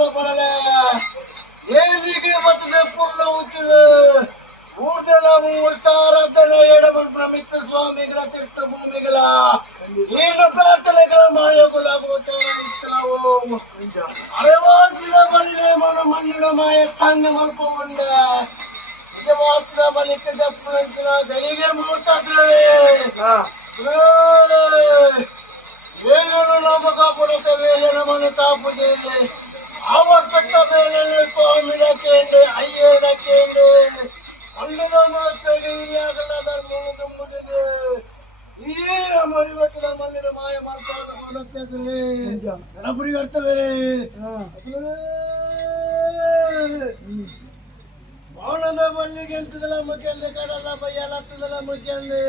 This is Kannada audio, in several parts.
ಸಾಲ ಪಡಲೆ ಏನಿಗೆ ಬರ್ತದೆ ಪುಲ್ಲ ಉಚ್ಚಿದ ಊರ್ದೆಲ್ಲ ಮೂಷ್ಟಾರಾಧನೆ ಎಡಬಂಡ ಮಿತ್ರ ಸ್ವಾಮಿಗಳ ತೀರ್ಥ ಭೂಮಿಗಳ ಏನು ಪ್ರಾರ್ಥನೆಗಳ ಮಾಯಗುಲ ಗೋಚಾರಿಸಲಾವು ಅರೆವಾಸಿದ ಬಳಿಗೆ ಮಣ್ಣಿನ ಮಾಯ ತಂಗ ಮಲ್ಪ ಉಂಡ ನಿಜವಾಸಿದ ಬಳಿಕ ದಪ್ಪುನಂಚಿನ ಗಲಿಗೆ ಮೂರ್ತಾದ್ರೆ వేలను నమ్మక పుడితే వేలను మన కాపుదే ఆవర్తక వేలను స్వామిడకేండి అయ్యేడకేండి అల్లుద మాస్తగి యాగల ధర్మము దుమ్ముదిದೆ ಈ ಮರಿ ಬೆಟ್ಟದ ಮಲ್ಲಿನ ಮಾಯ ಮಾರ್ಪಾದ ಮಾಡುತ್ತೇನೆ ಗಣಪುರಿ ಕರ್ತವೆ ಬಾಣದ ಬಲ್ಲಿಗೆ ಎಂತದಲ್ಲ ಮುಖ್ಯಂದೆ ಕಡಲ ಬಯ್ಯಲ ಹತ್ತದಲ್ಲ ಮುಖ್ಯಂದೆ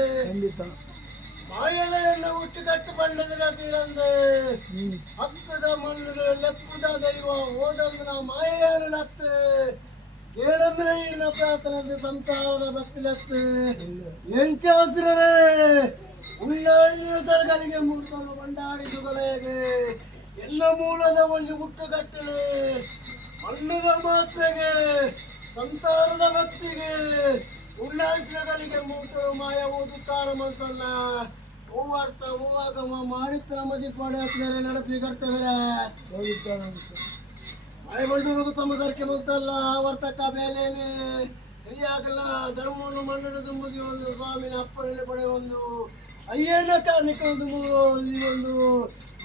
ಮಾಯಳೆಯನ್ನು ಹುಟ್ಟು ಕಟ್ಟು ಬಣ್ಣದ ತೀರಂದೆ ಹತ್ತದ ಮಣ್ಣು ಲೆಪ್ಪುದ ದೈವ ಓದಂದ್ರ ಮಾಯೇನು ನತ್ತು ಏನಂದ್ರೆ ಇನ್ನ ಪ್ರಾರ್ಥನೆ ಸಂಸಾರದ ಭಕ್ತಿಲತ್ತು ಎಂಚಾಸ್ರೇ ಉಳ್ಳಗಳಿಗೆ ಮೂರ್ತಲು ಬಂಡಾಡಿಸುಗಳಿಗೆ ಎಲ್ಲ ಮೂಲದ ಒಂದು ಹುಟ್ಟು ಕಟ್ಟಲು ಮಣ್ಣದ ಮಾತ್ರೆಗೆ ಸಂಸಾರದ ಭಕ್ತಿಗೆ ಉಳ್ಳಾಂಶಗಳಿಗೆ ಮೂಟರು ಮಾಯ ಓದುತ್ತಾರ ಮನ್ಸಲ್ಲ ಹೂವಾರ್ಥ ಹೂವಾಗಮ ಮಾಡಿತ್ರ ಮದಿ ಪಡೆಯುತ್ತಾರೆ ನಡಪಿ ಕರ್ತವೆ ಮಳೆ ಬಂದು ತಮ್ಮ ದರ್ಕೆ ಮುಲ್ತಲ್ಲ ಆವರ್ತಕ ಬೇಲೇನೆ ಹಿರಿಯಾಗಲ್ಲ ಧರ್ಮವನ್ನು ಮಣ್ಣನ್ನು ತುಂಬುದಿ ಒಂದು ಸ್ವಾಮಿನ ಅಪ್ಪನಲ್ಲಿ ಪಡೆ ಒಂದು ಅಯ್ಯಣ್ಣ ಕಾಣಿಕೊಂಡು ಈ ಒಂದು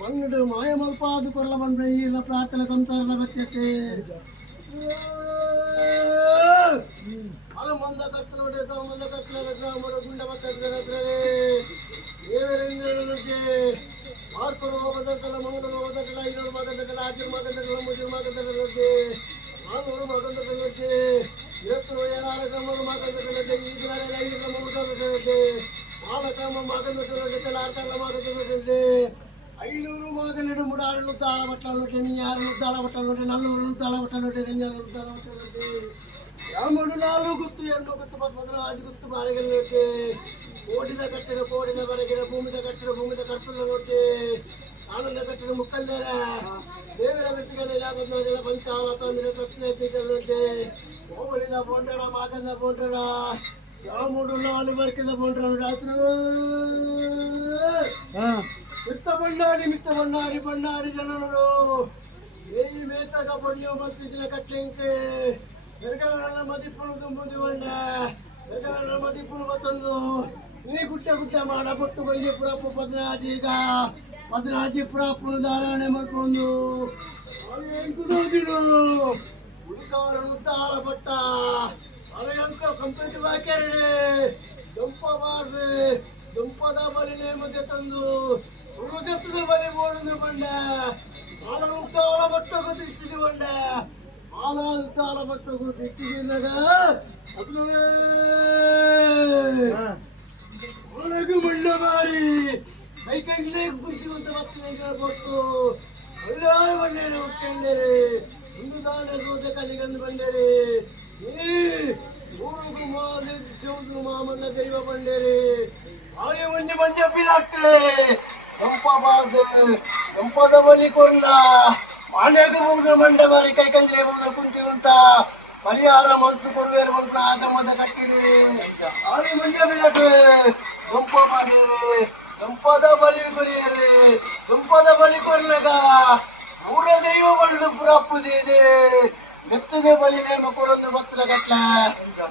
ಮಣ್ಣು ಮಾಯ ಮಲ್ಪ ಅದು ಕೊರಲ ಬಂದ್ರೆ ಈಗಿನ ಪ್ರಾರ್ಥನೆ ಸಂಸಾರದ ಭಕ್ತಿಯಕ್ಕೆ ಮಂದ ಕತ್ತಲೋಡೆ ಮಂದ ಕತ್ತಲ ಗ್ರಾಮದ ಗುಂಡ ಬತ್ತರೆ ದೇವರೇಂದ್ರನಿಗೆ ಮಾರ್ಕರು ಹೋಗದಕ್ಕಲ್ಲ ಮಂಗಲ ಹೋಗದಕ್ಕಲ್ಲ ಐನೂರು ಮಗದಕ್ಕಲ್ಲ ಆಚೂರು ಮಗದಕ್ಕಲ್ಲ ಮುಜೂರು ಮಗದಕ್ಕಲ್ಲಕ್ಕೆ 400 ಮಗದಕ್ಕಲ್ಲಕ್ಕೆ 200 ಕ್ರಮಗಳು ಮಗದಕ್ಕಲ್ಲಕ್ಕೆ ಈ ದಿನ 5 ಕ್ರಮ ಮಗದಕ್ಕಲ್ಲಕ್ಕೆ ಮಾಲಕ್ರಮ ಮಗದಕ್ಕಲ್ಲ ಅರ್ಥಲ್ಲ ಮಗದಕ್ಕಲ್ಲಕ್ಕೆ 500 ಮಗನಿಡು ಮುಡಾರನು ತಾಳ ಬಟ್ಟಲೊಟ್ಟೆ ನೀಯಾರನು ತಾಳ ಬಟ್ಟಲೊಟ್ಟೆ 400 ತಾಳ ಬಟ್ಟಲೊಟ್ಟೆ ನೆಂಜಾರನು ತಾಳ ಬಟ್ಟಲೊಟ್ಟೆ ಯಾಮಡು 4 ಗುತ್ತು 2 ಗುತ್ತು 15 ಗುತ್ತು ಬಾರಿಗೆಲ್ಲೊಟ್ಟೆ ಕೋಡಿದ ಕಟ್ಟಿದ ಕೋಡಿದ ಬರಗಿಡ ಭೂಮಿದ ಕಟ್ಟಿದ ಭೂಮಿದ ಕಟ್ಟಲೊಟ್ಟೆ ಆನಂದ ಕಟ್ಟಿದ ಮುಕ್ಕಲ್ಲೇರ ದೇವರ ವ್ಯಕ್ತಿಗಳೆಲ್ಲ ಬಂದ ಪಂಚಾಲ ತಮಿಳ ತತ್ವಕ್ಕೆ ಹೋಬಳಿದ ಬೋಂಡಡ ಮಾಕಂದ ಬೋಂಡಡ ಯಾಮಡು 4 ಬರ್ಕಿದ ಬೋಂಡ್ರ ರಾತ್ರಿ ಮಿತ್ತ ಬಣ್ಣಾಡಿ ಜನರು ಏಯಿ ಮೇತಕ ಬಣ್ಣ ಮತ್ತಿಗಿನ ಕಟ್ಲಿಂಕೆ ಎರಗಣ ಮದಿಪುಣು ತುಂಬುದು ಬಂಡ ಎರಗಣ ಮದಿಪುಣು ಬತ್ತೊಂದು ಈ ಗುಟ್ಟ ಮಾಡ ಪೊಟ್ಟುಗಳಿಗೆ ಪುರಾಪು 14 ಪುರಾಪುನು ಧಾರಣೆ ಮಾಡ್ಕೊಂಡು ಉಳಿಕಾರನು ತಾಳ ಪಟ್ಟ ಅರೆಯಂಕ ಕಂಪ್ಲೀಟ್ ವಾಕ್ಯರಣೆ ದಂಪಬಾರ್ದು ದಂಪದ ಬಲಿನೇ ಮಧ್ಯೆ ತಂದು ಉರುಗತ್ತದ ಬಲಿ ಓಡುದು ಬಂಡ ಮಾಲನು ತಾಳ ಬಟ್ಟೋಗು ದಿಷ್ಟಿದು ಬಂಡ ಮಾಲಾದ ತಾಳ ಬಟ್ಟೋಗು ದಿಷ್ಟಿದಾಗ ಒಳಗು ಮಣ್ಣ ಮಾರಿ ಕೈಕಂಗ್ಲೇ ಕುರ್ತಿವಂತ ಭಕ್ತನಿಗೆ ಕೊಟ್ಟು ಒಳ್ಳೆ ಬಂಡೇರಿ ಉಟ್ಕೊಂಡೇರಿ ಹಿಂದೂ ದಾನ ಸೋದೆ ಕಲಿಗಂದು ಬಂಡೇರಿ ಊರುಗು ಮಾದು ಮಾಮಲ್ಲ ದೈವ ಬಂಡೇರಿ ಅವರೇ ಒಂಜಿ ಮಂಜ ಬೀಳಾಗ್ತದೆ ದಂಪದ ಬಲಿ ಕೊಲ್ಲ ಮಾನ್ಯಾಗ ಹೋಗುದು ಮಂಡ ಮಾರಿ ಕೈಕಂಜೆ ಹೋಗುದು ಕುಂತಿ ಅಂತ ಪರಿಹಾರ ಮಂತ್ರ ಕೊಡುವೇರು ಅಂತ ಆಗಮದ ಕಟ್ಟಿರಿ ಅವರೇ ಮಂಜ ಬೀಳಾಗ್ತದೆ ದಂಪ ಮಾಡಿರಿ ದಂಪದ ಬಲಿ ಕೊರಿಯರಿ ದಂಪದ ಬಲಿ ಕೊರ್ಲಾಗ ಮೂರ ದೈವ ಬಳ್ಳು ಪುರಪ್ಪುದಿದೆ ಮೆತ್ತದ ಬಲಿ ನೇಮ ಕೊಡೊಂದು ಭಕ್ತರ ಕಟ್ಲ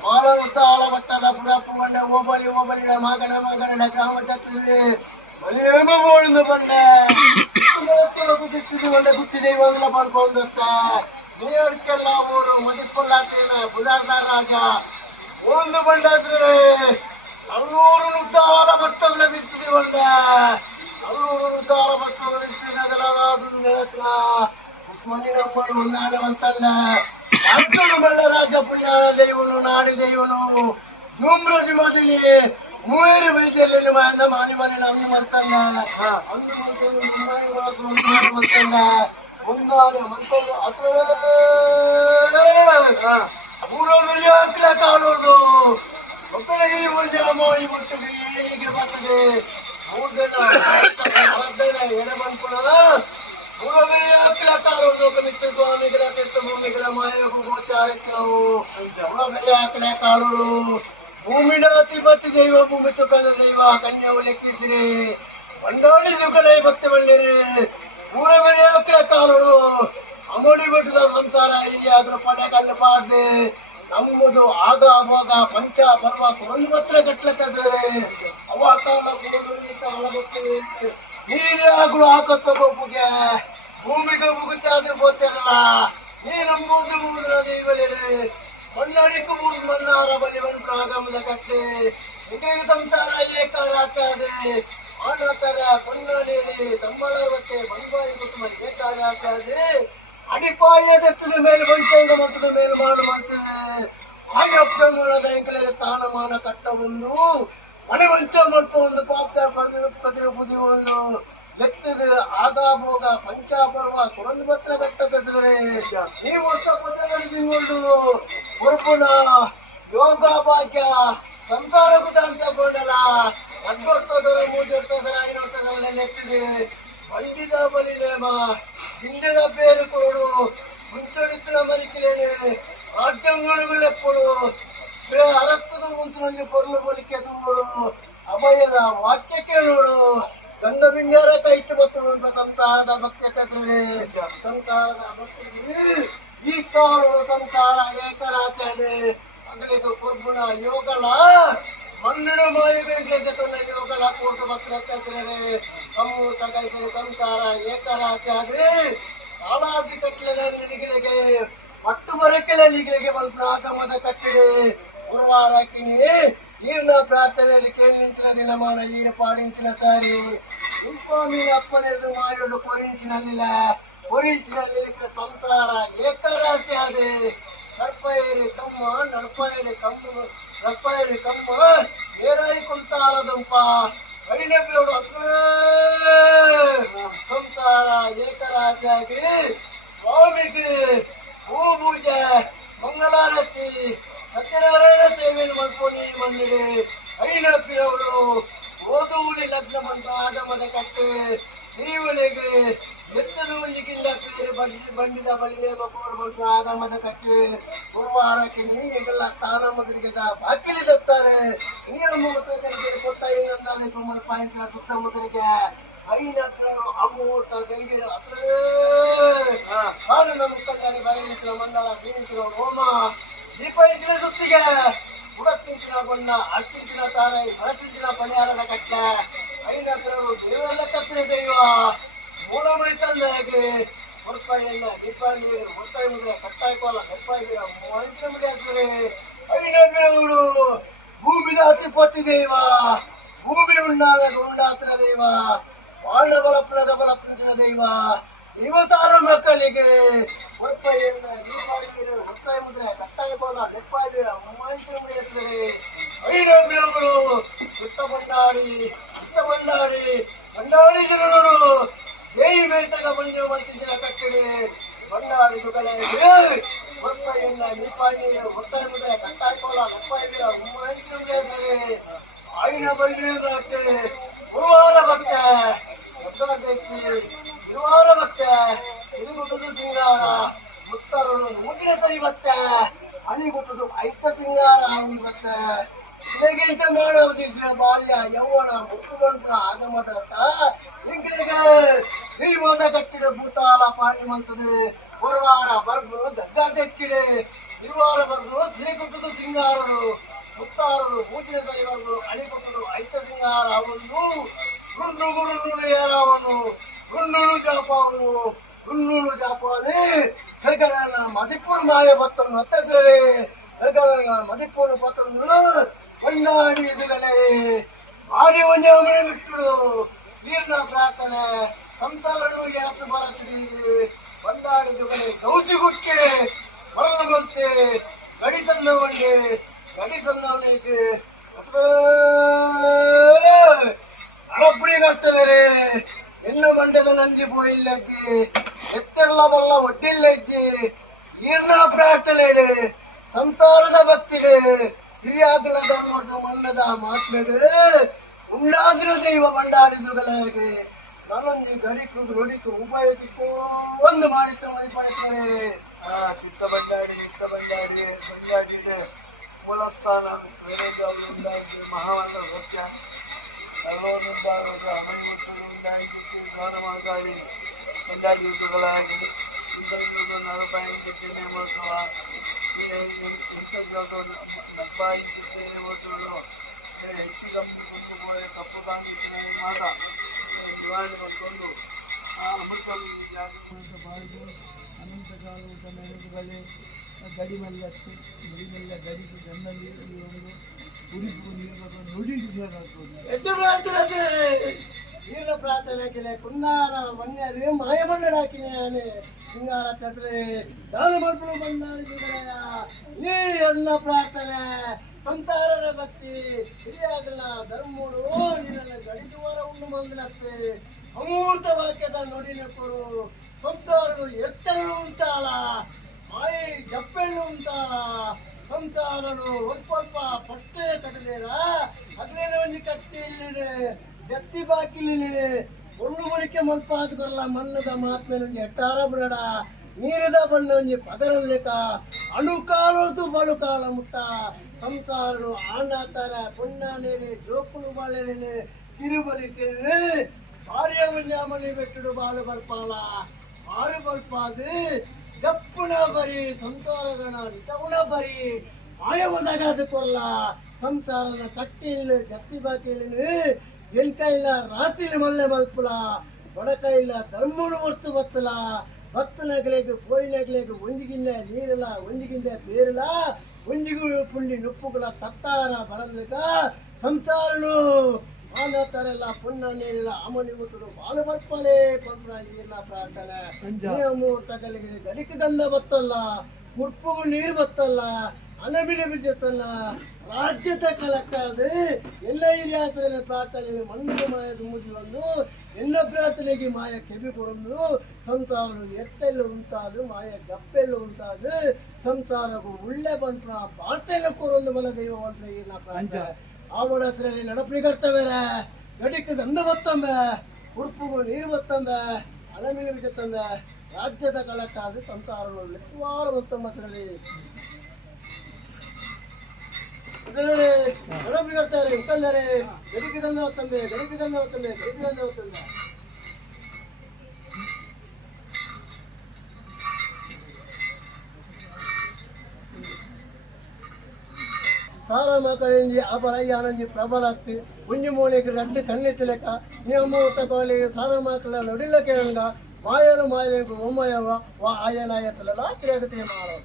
ಮಾಲನು ತಾಳ ಬಟ್ಟದ ಪುರಪ್ಪು ಬಂಡ ಓಬಲಿಡ ಮಗನ ಗ್ರಾಮ ಚತ್ತಿದೆ ಬಲಿಯೇಮ ಬೋಳಿಂದು ಬಂಡ ಸಿಕ್ಕಿದು ಬಂಡ ಗುತ್ತಿದೆ ಇವಾಗಲ ಪಡ್ಕೊಂಡತ್ತ ನೀರ್ಕೆಲ್ಲ ಊರು ಮದಿಪ್ಪಲ್ಲಾತೇನ ಬುಧಾರ್ದ ರಾಜ ಒಂದು ಬಂಡಾದ್ರೆ 400 ತಾಳ ಬಟ್ಟಗಳ ಬಿತ್ತಿದೆ ಬಂಡ 400 ತಾಳ ಬಟ್ಟಗಳ ಬಿತ್ತಿದ ಮಣ್ಣಿನಮ್ಮನು ನಾಳೆ ಬಂತಂಡ ಅಂತನು ಮಲ್ಲ ರಾಜ ಪುಣ್ಯ ದೈವನು ನಾಡಿ ದೈವನು ಜೂಮ್ರಜಿ ಮೊದಲಿ ಮೂವೇರು ಬೈದಲ್ಲಿ ಮಾಂದ ಮಾನಿ ಮನೆ ನಮ್ಗೆ ಬಂತಂಡ ಬಂತಂಡ ಮುಂದಾನೆ ಮಂತಂದು ಮೂರಲ್ಲಿ ಹಾಕಲ ಕಾಲೋದು ಒಬ್ಬನಿಗೆ ಒಂದು ಅಮ್ಮಿ ಬಿಟ್ಟು ಹೀಗೆ ಬರ್ತದೆ 3 ದಿನ ಎಡೆ ಬಂದ್ಕೊಳ್ಳೋಣ ಮೂರಲ್ಲಿ ಹಾಕಲ ಕಾಲೋದು ಮಿತ್ರ ಸ್ವಾಮಿಗಳ ವಿಚಾರಕ್ಕೆ ನಾವು ಬೆಲೆ ಹಾಕಲೆ ಕಾಲುಗಳು ಭೂಮಿನ ಅತಿಪತಿ ದೈವ ಭೂಮಿ ತುಕದ ದೈವ ಕನ್ಯವು ಲೆಕ್ಕಿಸಿರಿ ಬಂಡಾಳಿ ಸುಖಲೇ ಭಕ್ತಿ ಬಂದಿರಿ ಪೂರ ಬೆಲೆ ಹಾಕಲೆ ಕಾಲುಗಳು ಅಮೋಡಿ ಬಿಟ್ಟದ ಸಂಸಾರ ಹಿರಿಯಾದ್ರು ಪಡೆ ಕಲ್ಲು ಪಾಡ್ದೆ ನಮ್ಮದು ಆಗ ಅವಾಗ ಪಂಚ ಪರ್ವ ಒಂದು ಪತ್ರ ಕಟ್ಲಕ್ಕಾದ್ರೆ ಅವಾಕಾಲ ನೀರೇ ಆಗಲು ಹಾಕತ್ತ ಬೊಬ್ಬುಗೆ ಭೂಮಿಗೆ ಮುಗುತ್ತಾದ್ರೂ ಗೊತ್ತಿರಲ್ಲ ನೀನು ಮೂದು ಮೂದ್ರ ದೈವಲೇ ಹೊನ್ನಡಿಕು ಮೂರು ಮನ್ನಾರ ಬಲಿ ಬಂತು ಆಗಮದ ಕಟ್ಟೆ ನಿಮಗೆ ಸಂಸಾರ ಏಕಾರಾಚಾದೆ ಆನತರ ಕೊಂಡಾಡೇರಿ ತಮ್ಮಳವತ್ತೆ ಬಂಗಾಯಿ ಕುಟುಂಬ ಏಕಾರಾಚಾದೆ ಅಡಿಪಾಯದ ಮೇಲೆ ಬಂಚಂಗ ಮಟ್ಟದ ಮೇಲೆ ಮಾಡುವಂತದೆ ಆಯಪ್ಪಂಗದ ಎಂಕಲೆಯ ಸ್ಥಾನಮಾನ ಕಟ್ಟವೊಂದು ಮನೆ ಮಂಚ ಮಲ್ಪ ಒಂದು ಪಾತ್ರ ಪಡೆದ ಬುದ್ಧಿ ಒಂದು ಲೆಕ್ಕದ ಆಗಾಭೋಗ ಪಂಚಾಪರ್ವ ಕುರಂದು ಪತ್ರ ಬೆಟ್ಟದ್ರೆ ಈ ವರ್ಷ ಪತ್ರಗಳಿಸಿಕೊಂಡು ಮುರುಪುನ ಯೋಗ ಭಾಗ್ಯ ಸಂಸಾರ ಅಂತ ಗೊಂಡಲ 18 30 5 ಲೆಕ್ಕಿದೆ ಬಂಡಿದ ಬಲಿ ನೇಮ ಹಿಂಡಿದ ಬೇರು ಕೊಡು ಮುಂಚಡಿತ್ರ ಮರಿಕಿಲೇನೆ ರಾಜ್ಯಗಳೆಪ್ಪಡು ಅರತ್ತದ ಗುಂಪಿನಲ್ಲಿ ಪೊರ್ಲು ಬಲಿಕೆ ತೂಡು ಅಭಯದ ವಾಕ್ಯಕ್ಕೆ ನೋಡು ಗಂಗ ಬಿಂಗಾರ ಕೈಟ್ಟು ಬತ್ತರು ಅಂತ ಸಂಸಾರದ ಭಕ್ತತೆ ಸಂಸಾರದ ಭಕ್ತಿ ಈ ಕಾಳು ಸಂಸಾರ ಏಕರಾಚನೆ ಅಗಲಿಗೆ ಕುರ್ಬುಣ ಯೋಗಳ ಮಣ್ಣಿನ ಮಾಯಗಳ ಯೋಗಳ ಕೋಟ ಭಕ್ತರೆ ಅಮೂರ್ತ ಕೈಗಳು ಸಂಸಾರ ಏಕರಾಚಾದ್ರೆ ಕಾಲಾದಿ ಕಟ್ಟಲೆ ನಿಗಿಲಿಗೆ ಮಟ್ಟು ಬರಕೆಲೆ ನಿಗಿಲಿಗೆ ಬಂತು ಆಗಮದ ಕಟ್ಟಿದೆ ಗುರುವಾರಕ್ಕಿನಿ ಈರ್ನ ಪ್ರಾರ್ಥನೆಯಲ್ಲಿ ಕೇಳಿಂಚಿನ ದಿನಮಾನ ಈರ ಪಾಡಿಂಚಿನ ತಾರಿ ಸ್ವಾಮಿ ಅಪ್ಪನೆದು ಮಾಯೋಡು ಕೊರಿಂಚಿನಲ್ಲಿಲ್ಲ ಕೊರಿಂಚಿನಲ್ಲಿ ಸಂಸಾರ ಏಕರಾಶಿ ಆದೆ ನಡ್ಪೈರಿ ಕಮ್ಮ ನಡ್ಪೈರಿ ಕಮ್ಮ ಬೇರಾಯಿ ಕುಂತಾಲದಂಪ ಐನಬೇಡು ಸಂಸಾರ ಏಕರಾಶಿ ಆಗಿ ಸ್ವಾಮಿಗೆ ಭೂಪೂಜೆ ಮಂಗಳಾರತಿ ಸತ್ಯನಾರಾಯಣ ಸೇವೆಯನ್ನು ಮಾಡ್ಕೊಂಡು ಮಣ್ಣಿಗೆ ಐನಪ್ಪಿರವರು ಓದುವುಳಿ ಲಗ್ನ ಮಂತ್ರ ಆಗಮದ ಕಟ್ಟೆ ಜೀವನಿಗೆ ಎತ್ತದ ಒಂದಿಗಿಂದ ಬಂಡಿದ ಬಲಿಗೆ ಮಕ್ಕಳು ಬಂತು ಆಗಮದ ಕಟ್ಟೆ ಗುರುವಾರಕ್ಕೆ ನೀಗೆಲ್ಲ ಸ್ಥಾನ ಮೊದಲಿಗೆ ಬಾಕಿಲಿ ತಪ್ತಾರೆ ನೀರು ಕೊಟ್ಟ ಇನ್ನೊಂದಾದ ಪಾಯಿಂಟ್ ಸುತ್ತಮುತ್ತಲಿಗೆ ಐನಪ್ಪರು ಅಮೂರ್ತ ಗೆಲ್ಗಿಡ ನಾನು ನಮ್ಮ ಮುಖಕಾರಿ ಬಯಲಿಸಿದ ಮಂಡಲ ಬೀಳಿಸಿದ ಹೋಮ ದೀಪ ಇಟ್ಟಿನ ಸುತ್ತಿಗೆ ಉಡತ್ತಿಂಚಿನ ಬಣ್ಣ ಅರ್ಚಿಂಚಿನ ತಾರಾಯಿ ಹೊರಚಿಂಚಿನ ಪರಿಹಾರದ ಕಟ್ಟ ಐನಪ್ಪರು ದೇವರೆಲ್ಲ ಕತ್ತಿನ ದೈವ ಮೂಲ ಮಳಿತಂದಾಗೆ ಹೊರಪಾಯಿಯನ್ನ ದೀಪಾವಳಿ ಹೊರತಾಯಿ ಮುದ್ರೆ ಕಟ್ಟಾಯಿ ಕೋಲ ಹೆಪ್ಪಾಯಿ ಮಂಚಿನ ಮುಡಿ ಆಗ್ತದೆ ಐನಪ್ಪರು ಭೂಮಿದ ಅತಿಪತಿ ದೈವ ಭೂಮಿ ಉಂಡಾತ್ರ ದೈವ ಬಾಳ ಬಲಪ್ರದ ಬಲಪ್ರಜನ ದೈವ ಇವತಾರ ಮಕ್ಕಳಿಗೆ ಹೊರಪಾಯಿಯನ್ನ ದೀಪಾವಳಿ ಹೊರತಾಯಿ ಮುದ್ರೆ ಕಟ್ಟಾಯಿ ಕೋಲ ಹೆಪ್ಪಾಯಿ ಮಂಚಿನ ಮುಡಿ ಆಗ್ತದೆ ಐನಪ್ಪರು ಸುತ್ತ ಬಂಡಾಡಿ ಜನರು ದೇಯಿ ಬೇತಗ ಬಂದ ಮಂತಿನ ಕಟ್ಟಡೆ ಬಂಡಾಡಿ ಸುಗಲೆ ಹೊರಪಾಯಿಯನ್ನ ದೀಪಾವಳಿ ಹೊರತಾಯಿ ಮುದ್ರೆ ಕಟ್ಟಾಯಿ ಕೋಲ ಹೆಪ್ಪಾಯಿ ಮಂಚಿನ ಮುಡಿ ಆಗ್ತದೆ ಆಯ್ನ ಬಳ್ಳಿ ಆಗ್ತದೆ ಗುರುವಾರ ಭಕ್ತ ಗುರುವಾರ ಭಕ್ತ ಸಿರಿಗುಟ್ಟದು ಸಿಂಗಾರ ಮುತ್ತರಳು ಮೂಗಿನ ಸರಿ ಭಕ್ತ ಅಣಿಗುಟ್ಟದು ಐತ ಸಿಂಗಾರ ಅವನಿ ಭಕ್ತ ಇದಕ್ಕಿಂತ ಮಾಡವಧಿಸಿದ ಬಾಲ್ಯ ಯೌವನ ಮುಟ್ಟುಗಂಟ ಆಗಮದ ಇಂಕಲಿಗೆ ನೀವಾದ ಕಟ್ಟಿದ ಭೂತಾಲ ಪಾಣಿ ಮಂತದೆ ಗುರುವಾರ ಬರ್ಗು ಗದ್ದ ತೆಚ್ಚಿಡೆ ಗುರುವಾರ ಬರ್ಗು ಸಿರಿಗುಟ್ಟದು ಸಿಂಗಾರರು ಮುತ್ತಾರರು ಮೂಗಿನ ಸರಿವರ್ಗು ಅಣಿಗುಟ್ಟದು ಐತ ಸಿಂಗಾರ ಅವನು ಗುಂಡು ಯಾರವನು ಗುಂಡುಳು ಜಾಪವನು ಗುಂಡುಳು ಜಾಪವನೇ ಹೆಗಲನ ಮದಿಪುರ ಮಾಯ ಬತ್ತನ್ನು ಹತ್ತಿದ್ರೆ ಹೆಗಲನ ಮದಿಪುರ ಬತ್ತನ್ನು ಕೊಂಡಾಡಿ ಇದುಗಳೇ ಭಾರಿ ಒಂಜಾಮಣೆ ಬಿಟ್ಟು ನೀರಿನ ಪ್ರಾರ್ಥನೆ ಸಂಸಾರನು ಎಳತು ಬರುತ್ತಿದ್ದೀರಿ ಕೊಂಡಾಡಿದುಗಳೇ ಗೌಜಿಗುಟ್ಟೆ ಹೊರಲು ಬಂತೆ ಗಡಿ ಸನ್ನವನಿಗೆ ಅಡಪುಡಿಗರ್ತವೆ ಹೆಣ್ಣು ಮಂಡಲ ನಂಜಿ ಪೋಯಿಲ್ಲಜ್ಜಿ ಎತ್ತರ್ಲ ಬಲ್ಲ ಒಡ್ಡಿಲ್ಲ ಇಜ್ಜಿ ಈರ್ನ ಪ್ರಾರ್ಥನೆ ಸಂಸಾರದ ಭಕ್ತಿಗೆ ಹಿರಿಯಾಗಲದ ಮಣ್ಣದ ಮಾತ್ಮೆಗೆ ಉಂಡಾದಿನ ದೈವ ಬಂಡಾಡಿದುಗಳಾಗೆ ನಾನೊಂದು ಗಡಿಕು ನುಡಿಕು ಉಪಯೋಗಿಸು ಒಂದು ಮಾಡಿಸ್ತಾರೆ ಬಂಜಾಡಿட்டு ಮೂಲಸ್ಥಾನ ಉಂಟಾಗಿ ಮಹಾವಂತ ಸತ್ಯ ಸರ್ವೋದ್ಧಾರದ ಅಮೈಮುಂಟಾಗಿ ಜ್ಞಾನಮಾಗಿ ಎಲ್ಲಾಗಿ ನಲಪಾಯಿಗೆ ಮೋಸವ ನಲಪಾಯಿ ಓಟುಗಳು ಹೆಚ್ಚು ಕಪ್ಪು ಮಾತ ನಿವಾರಣೆ ಮಾಡಿಕೊಂಡು ಅನಂತಕಾಲ ನೆನಪುಗಳೇ ಗಡಿಮಲ್ಲತ್ತು ಗಡಿಮೆಲ್ಲ ಗಡಿಗೆ ಗಂಧಲ್ಲಿ ಒಂದು ಉಡುಪು ನೀರು ನುಡಿ ನೀರ ಪ್ರಾರ್ಥನೆ ಕುನ್ನಾರ ಮಣ್ಯರು ಮಾಯಮಣ್ಣಾಕಿನೇ ಸಿಂಗಾರ ತದ್ರೆ ದಾನ ಮಾಡ್ಕೊಂಡು ಬಂದಾಡಿದೆಯ ನೀ ಎಲ್ಲ ಪ್ರಾರ್ಥನೆ ಸಂಸಾರದ ಭಕ್ತಿ ಹಿರಿಯಾಗಲ್ಲ ಧರ್ಮಗಳು ನಿನ್ನ ಗಡಿದುವಾರ ಉಂಡು ಮಂದಿನತ್ತೆ ಅಮೂರ್ತ ವಾಕ್ಯದ ನುಡಿನಪ್ಪರು ಸಂಸಾರಗಳು ಎತ್ತರ ಉಂಟಾಳ ಮಾಯಿ ಜಪ್ಪೆಣ್ಣು ಉಂಟಾಳ ಸಂಸಾರಗಳು ಸ್ವಲ್ಪ ಪಟ್ಟೆ ಕಟ್ಟದೇರ ಅದ್ರೇನೋ ಒಂದು ಕಟ್ಟಿ ಇಲ್ಲಿದೆ ಜತ್ತಿ ಬಾಕಿಲಿದೆ ಒಳ್ಳು ಮಳಿಕೆ ಮಲ್ಪಾದ ಬರಲ್ಲ ಮನ್ನದ ಮಾತ್ಮೇಲೆ ಎಟ್ಟಾರ ಬಿಡಡ ನೀರಿದ ಬಣ್ಣ ಒಂಜಿ ಪದರಲೇಕ ಅಣುಕಾಲೋದು ಬಳುಕಾಲ ಮುಟ್ಟ ಸಂಸಾರನು ಆಣಾತಾರ ಪುಣ್ಣ ನೀರಿ ಜೋಕುಳು ಬಾಳೆನೆ ಕಿರುಬರಿಕೆ ಭಾರ್ಯ ಮನೆ ಬೆಟ್ಟಡು ಬಾಲು ಬರ್ಪಾಲ ಆರು ಬರ್ಪಾದು ಜಪ್ಪುಣ ಬರಿ ಸಂಸಾರಗಣ ನಿಜಗುಣ ಬರಿ ಮಾಯವದಾಗಾದ ಕೊರಲ ಸಂಸಾರದ ಕಟ್ಟಿಲ್ಲ ಜತ್ತಿ ಬಾಕಿಲ್ಲ ಎಂಕ ಇಲ್ಲ ರಾತ್ರಿ ಮಲ್ಲೆ ಮಲ್ಪುಲ ಬಡಕ ಇಲ್ಲ ಧರ್ಮನು ಹೊರ್ತು ಬತ್ತಲ ಭತ್ತನಗಲಿಗೆ ಕೋಯಿನಗಲಿಗೆ ಒಂಜಿಗಿಂದ ನೀರಿಲ್ಲ ಒಂಜಿಗಿಂದ ಬೇರಿಲ್ಲ ಒಂಜಿಗೂ ಪುಂಡಿ ನುಪ್ಪುಗಳ ತತ್ತಾರ ಬರಲಿಕ ಸಂಸಾರನು ಆನತಾರೆಲ್ಲ ಪುಣ್ಯ ನೀರಿಲ್ಲ ಅಮನಿ ಮುಟ್ಟುಡು ಬಾಳು ಬರ್ಪಾಲೆ ಪಂಪ್ರ ನೀರಿನ ಪ್ರಾರ್ಥನೆ ಮೂರ್ತ ಕಲಿಗೆ ಗಡಿಕೆ ಗಂಧ ಬತ್ತಲ್ಲ ಉಪ್ಪುಗೂ ನೀರು ಬತ್ತಲ್ಲ ಅನಬಿಡ ಬಿಜತ್ತಲ್ಲ ರಾಜ್ಯದ ಕಲಕ್ಕಾದ ಎಲ್ಲ ಹಿರಿಯಾತರಲ್ಲಿ ಪ್ರಾರ್ಥನೆ ಮಣ್ಣು ಮಾಯದ ಮುದಿ ಒಂದು ಎಲ್ಲ ಪ್ರಾರ್ಥನೆಗೆ ಮಾಯ ಕೆಬಿ ಕೊಡೊಂದು ಸಂಸಾರಗಳು ಎತ್ತೆಲ್ಲ ಉಂಟಾದು ಮಾಯ ಗಪ್ಪೆಲ್ಲ ಉಂಟಾದು ಸಂಸಾರಗೂ ಉಳ್ಳೆ ಬಂತ ಬಾಳ್ತೆಲ್ಲ ಕೊರೊಂದು ಬಲ ದೈವ ಬಂತ ಈನ ಪ್ರಾರ್ಥನೆ ಆವಡ ಹತ್ರ ನಡಪಡಿ ಕರ್ತವೇರ ಗಡಿಕೆ ಗಂಧ ಬತ್ತಂಬೆ ಉಡುಪುಗೂ ನೀರು ಬತ್ತಂಬೆ ಅನಮಿನ ಬಿಜತ್ತಂಬೆ ರಾಜ್ಯದ ಕಲಕ್ಕಾದ ಸಂಸಾರಗಳು ಲೆಕ್ಕವಾರ ಬತ್ತಂಬತ್ತರಲ್ಲಿ ನಡಪಡಿ ಕರ್ತಾರೆ ಉತ್ತಲ್ದರೆ ಗಡಿಕೆ ಗಂಧ ಬತ್ತಂಬೆ ಗಡಿಕೆ ಗಂಧ ಬತ್ತಂಬೆ ಗಡಿಕೆ ಗಂಧ ಬತ್ತಂಬೆ ಸಾರಮ ಕಳಿಂಜಿ ಅಬರಯ್ಯಾನಂಜಿ ಪ್ರಬಲತ್ತಿ ಉಂಜಿ ಮೂಲೆಗೆ ರಡ್ಡು ಕಣ್ಣೆತ್ತಲೆಕ ನಿಯಮ ತಗೊಳ್ಳಿ ಸಾರಮಕ್ಕಳ ನೊಡಿಲ್ಲ ಕೇಳಂಗ ಮಾಯಲು ಮಾಯಲೆಂಗು ಒಮ್ಮಯವ ವಾ ಆಯನಾಯತ್ತಲ್ಲ ತಿರಗತಿ ಮಾರೋ